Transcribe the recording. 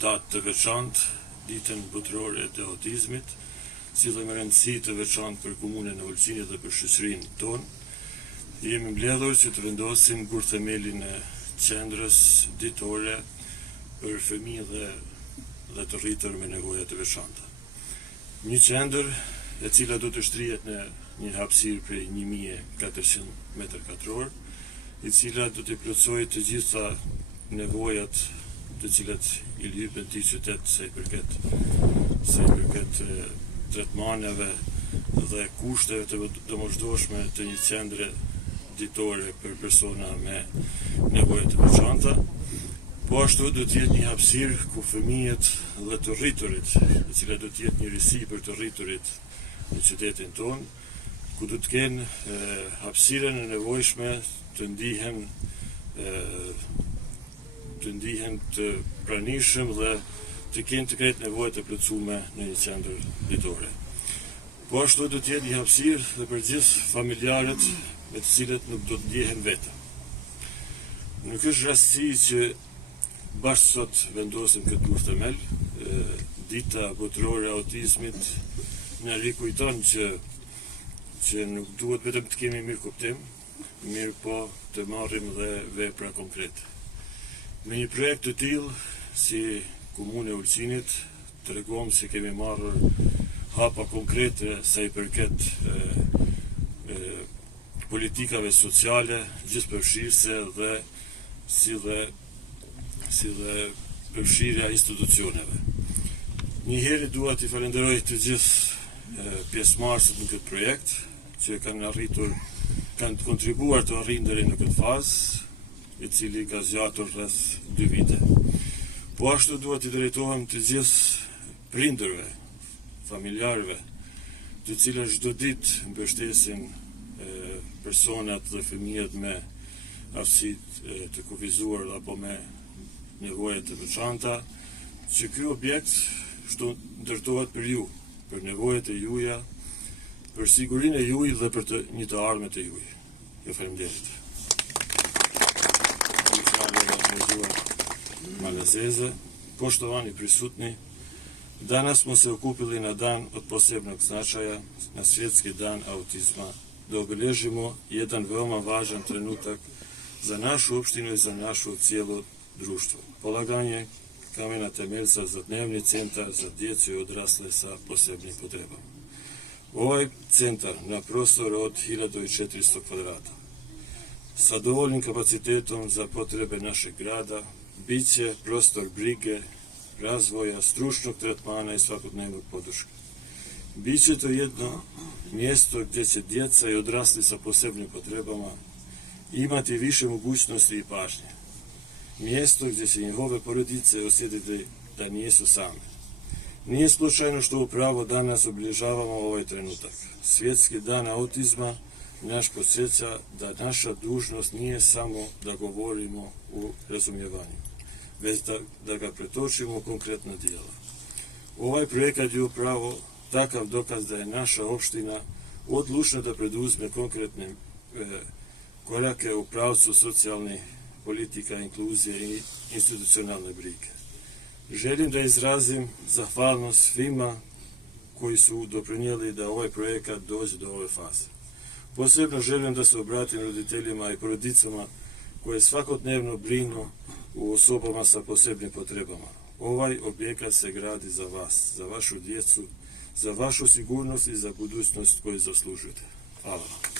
datë të veçantë, ditën botërore të autizmit, si dhe me rëndësi të veçantë për komunën e Ulqinit dhe për shoqërinë tonë. Jemi mbledhur që të vendosim kurthemelin e qendrës ditore për fëmijë dhe të rritur me nevoja të veçanta. Një qendër e cila do të shtrihet në një hapësirë prej 1400 m2, i cila do të plotësojë të gjitha nevojat të cilat i lypen këtij qytet sa i përket tretmaneve dhe kushteve të domosdoshme të një qendre ditore për persona me nevoja të veçanta. Po ashtu do të jetë një hapësirë ku fëmijët dhe të rriturit, e cila do të jetë një risi për të rriturit në qytetin tonë, ku do të kenë hapësirën e nevojshme të ndihen të pranishëm dhe të kenë të krejt nevojë të plotësume në një qendër ditore. Po ashtu do të jetë një hapësirë dhe për gjithë familjarët me të cilët nuk do të ndjehen vetëm. Nuk është rastësi që bashkë sot vendosim këtë kurthemel. Dita botërore e autizmit na rikujton që nuk duhet vetëm të kemi mirë kuptim, mirë po të marrim dhe vepra konkrete. Me një projekt të tillë si Komuna e Ulqinit, tregojmë se kemi marrë hapa konkrete sa i përket politikave sociale, gjithëpërfshirëse dhe si dhe përfshirja institucioneve. Njëherë dua t'i falenderoj të gjithë pjesëmarrësit në këtë projekt që kanë kontribuar të arrijnë deri në këtë fazë, i cili ka zgjatur rreth 2 vite. Po ashtu dua t'i drejtohem të gjithë prindërve, familjarëve, të cilët çdo ditë mbështesin personat dhe fëmijët me aftësitë të kufizuar apo me nevoja të veçanta, që ky objekt ndërtohet për ju, për nevojat e juaja, për sigurinë e juaj dhe për një të ardhmen e juaj. Ju faleminderit. Malazeze, poštovani prisutni, danas smo se okupili na dan od posebnog značaja, na Svjetski dan autizma, da obilježimo jedan veoma važan trenutak za našu opštinu i za našu cijelo društvo. Polaganje kamena temeljca za dnevni centar za djecu i odrasle sa posebnim potrebama. Ovaj centar na prostoru od 1400 kvadrata, sa dovoljnim kapacitetom za potrebe našeg grada, bit će prostor brige, razvoja, stručnog tretmana i svakodnevnog podrške. Biće to jedno mjesto gdje će djeca i odrasli sa posebnim potrebama imati više mogućnosti i pažnje. Mjesto gdje će njihove porodice osjetiti da nisu same. Nije slučajno što upravo danas obilježavamo ovaj trenutak. Svjetski dan autizma naš podsjeća da naša dužnost nije samo da govorimo u razumijevanju, već da ga pretočimo u konkretna djela. Ovaj projekat je upravo takav dokaz da je naša opština odlučna da preduzme konkretne korake u pravcu socijalnih politika, inkluzije i institucionalne brige. Želim da izrazim zahvalnost svima koji su doprinijeli da ovaj projekat dođe do ove faze. Posebno želim da se obratim roditeljima i porodicama koje svakodnevno brinu u osobama sa posebnim potrebama. Ovaj objekat se gradi za vas, za vašu djecu, za vašu sigurnost i za budućnost koju zaslužujete. Hvala vam.